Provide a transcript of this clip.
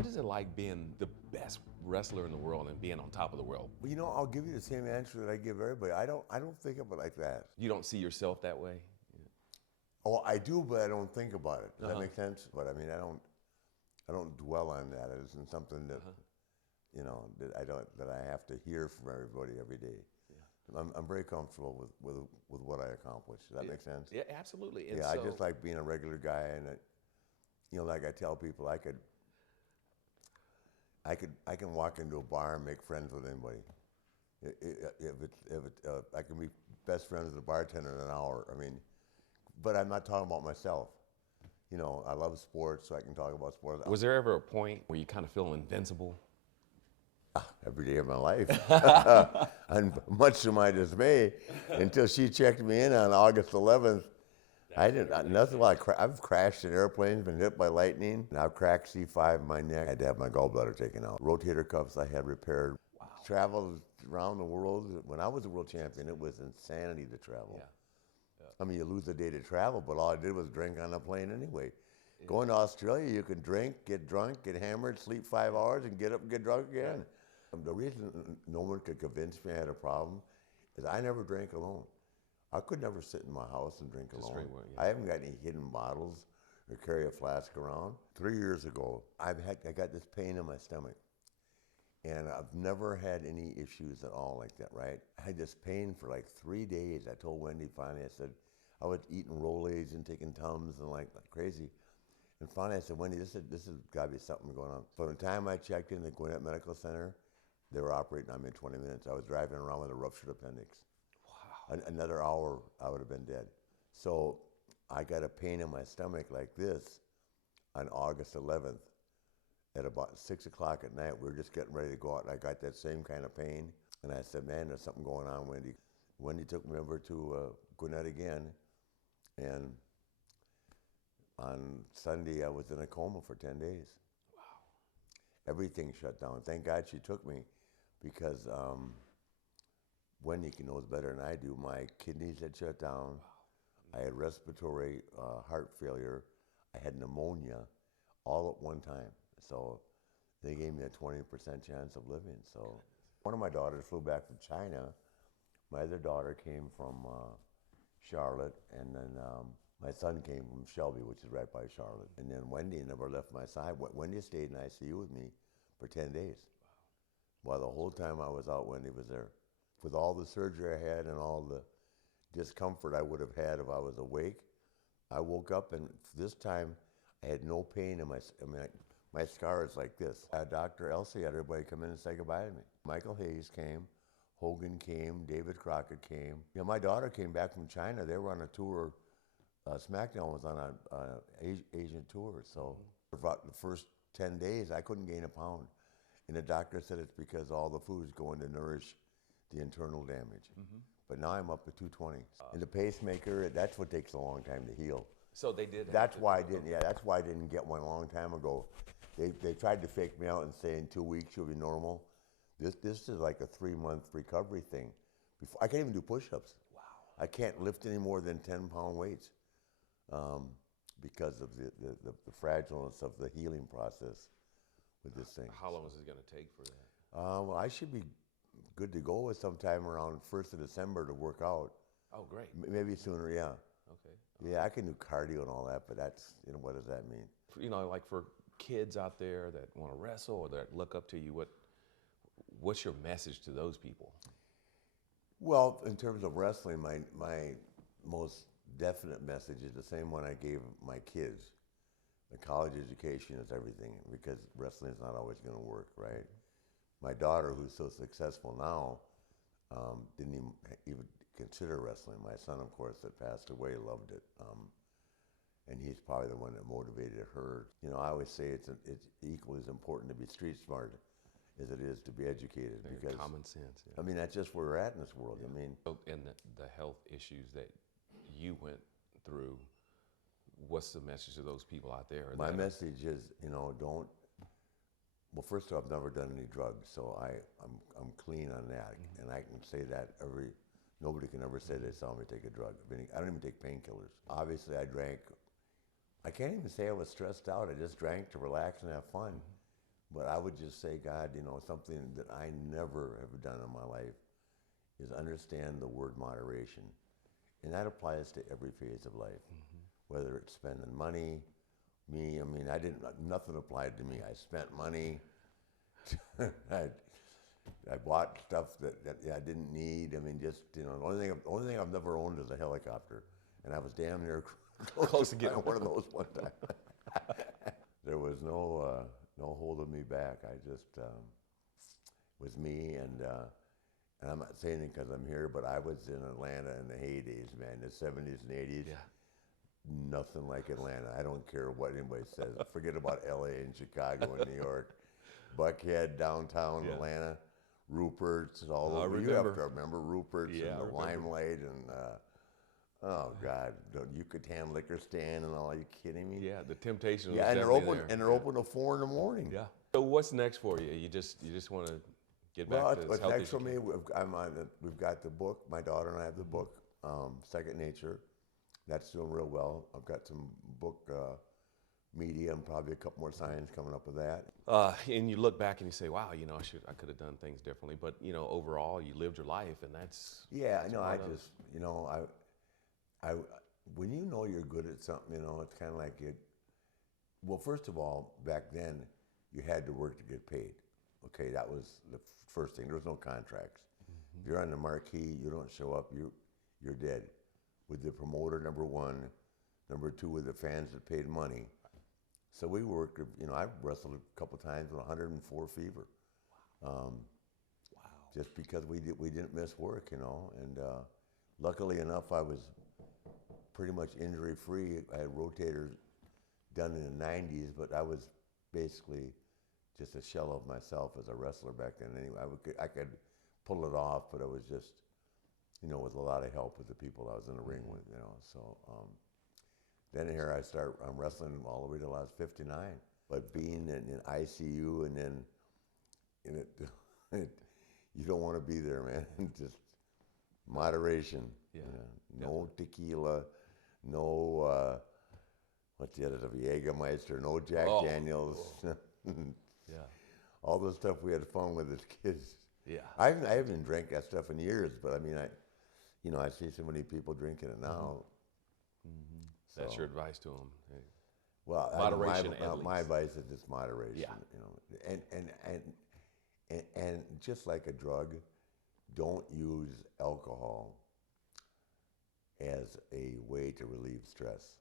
What is it like being the best wrestler in the world and being on top of the world? Well, I'll give you the same answer that I give everybody. I don't think of it like that. You don't see yourself that way? Oh, I do, but I don't think about it. Does that Uh-huh. make sense? But I mean, I don't dwell on that. It isn't something that, that I have to hear from everybody every day. Yeah. I'm very comfortable with what I accomplish. Does that make sense? Yeah, absolutely. And Yeah, I just like being a regular guy, and like I tell people, I can walk into a bar and make friends with anybody. I can be best friends with a bartender in an hour. I mean, but I'm not talking about myself. I love sports, so I can talk about sports. Was there ever a point where you kind of feel invincible? Every day of my life, and much to my dismay, until she checked me in on August 11th. I didn't, nothing like, I've crashed in airplanes, been hit by lightning, and I've cracked C5 in my neck. I had to have my gallbladder taken out. Rotator cuffs I had repaired. Wow. Traveled around the world. When I was a world champion, it was insanity to travel. Yeah. I mean, you lose a day to travel, but all I did was drink on the plane anyway. Yeah. Going to Australia, you can drink, get drunk, get hammered, sleep 5 hours, and get up and get drunk again. Yeah. The reason no one could convince me I had a problem is I never drank alone. I could never sit in my house and drink alone. I haven't got any hidden bottles or carry a flask around. 3 years ago, I got this pain in my stomach. And I've never had any issues at all like that, right? I had this pain for like 3 days. I told Wendy finally, I said, I was eating Rolaids and taking Tums and like crazy. And finally I said, Wendy, this has got to be something going on. From the time I checked in the Gant Medical Center, they were operating on me in 20 minutes. I was driving around with a ruptured appendix. Wow. Another hour, I would have been dead. So I got a pain in my stomach like this on August 11th. At about 6 o'clock at night, we were just getting ready to go out, and I got that same kind of pain. And I said, man, there's something going on, Wendy. Wendy took me over to Gwinnett again, and on Sunday, I was in a coma for 10 days. Wow. Everything shut down. Thank God she took me, because Wendy knows better than I do. My kidneys had shut down. Wow. I had respiratory heart failure. I had pneumonia all at one time. So they gave me a 20% chance of living. So one of my daughters flew back from China. My other daughter came from Charlotte, and then my son came from Shelby, which is right by Charlotte. And then Wendy never left my side. Wendy stayed in ICU with me for 10 days. Wow. While the whole time I was out, Wendy was there. With all the surgery I had and all the discomfort I would have had if I was awake, I woke up, and this time I had no pain in my scar is like this. Dr. Elsie had everybody come in and say goodbye to me. Michael Hayes came, Hogan came, David Crockett came. My daughter came back from China. They were on a tour. SmackDown was on an Asian tour. So for about the first 10 days, I couldn't gain a pound. And the doctor said it's because all the food's going to nourish the internal damage. Mm-hmm. But now I'm up to 220. And the pacemaker, that's what takes a long time to heal. So they did. That's why I didn't. Yeah, that's why I didn't get one a long time ago. They tried to fake me out and say in 2 weeks you'll be normal. This is like a 3-month recovery thing. I can't even do push-ups. Wow. I can't lift any more than 10-pound weights because of the fragileness of the healing process with this thing. How long is it going to take for that? Well, I should be good to go sometime around 1st of December to work out. Oh, great. Maybe sooner, yeah. Okay. Yeah, I can do cardio and all that, but that's, what does that mean? Like for kids out there that want to wrestle or that look up to you, what's your message to those people? Well, in terms of wrestling, my most definite message is the same one I gave my kids. The college education is everything, because wrestling is not always going to work, right? My daughter, who's so successful now, didn't even consider wrestling. My son, of course, that passed away, loved it. And he's probably the one that motivated her. I always say it's equally as important to be street smart as it is to be educated. Because common sense. Yeah. I mean, that's just where we're at in this world. Yeah. I mean, and the health issues that you went through, what's the message to those people out there? My message is, don't. Well, first of all, I've never done any drugs, so I'm clean on that, mm-hmm. and I can say that nobody can ever say they saw me take a drug. I don't even take painkillers. Obviously, I drank. I can't even say I was stressed out. I just drank to relax and have fun. But I would just say, God, you know, something that I never have done in my life is understand the word moderation. And that applies to every phase of life, whether it's spending money, I mean, nothing applied to me. I spent money. I bought stuff that I didn't need. I mean, just, you know, the only thing I've never owned is a helicopter. And I was damn near close to getting one of those one time. There was no holding me back. I just was me, and I'm not saying it because I'm here, but I was in Atlanta in the heydays, man, the 70s and 80s. Yeah. Nothing like Atlanta. I don't care what anybody says. Forget about LA and Chicago and New York. Buckhead, downtown Atlanta, Rupert's, all over. You have to remember Rupert's and the Limelight and oh God, you could hand liquor stand and all. Are you kidding me? Yeah, the temptation was and they're definitely open there. and they're open till 4 in the morning. Yeah. So what's next for you? You just want to get back to as what's healthy next as for you me? can. We've got the book. My daughter and I have the book, Second Nature. That's doing real well. I've got some book media and probably a couple more signs coming up with that. And you look back and you say, "Wow, you know, I could have done things differently." But you know, overall, you lived your life, and that's I know. When you know you're good at something, you know, it's kind of like it. Well, first of all, back then, you had to work to get paid. Okay, that was the first thing. There was no contracts. If you're on the marquee, you don't show up, you're dead. With the promoter, number one. Number two, with the fans that paid money. So we worked, you know, I wrestled a couple times with 104 fever. Wow. Just because we didn't miss work, you know. And luckily enough, I was pretty much injury-free. I had rotators done in the 90s, but I was basically just a shell of myself as a wrestler back then. Anyway, I could pull it off, but it was just, you know, with a lot of help with the people I was in the ring with, you know. So then here I'm wrestling all the way till I was 59. But being in ICU and then you don't want to be there, man. Just moderation. Yeah. You know, no tequila, no what's the other stuff? Jägermeister, no Jack Daniels. Yeah. All the stuff we had fun with as kids. Yeah. I haven't drank that stuff in years, but I mean, I see so many people drinking it now. So, that's your advice to them. Hey. Well, moderation. My advice is just moderation. Yeah. You know, and just like a drug, don't use alcohol as a way to relieve stress.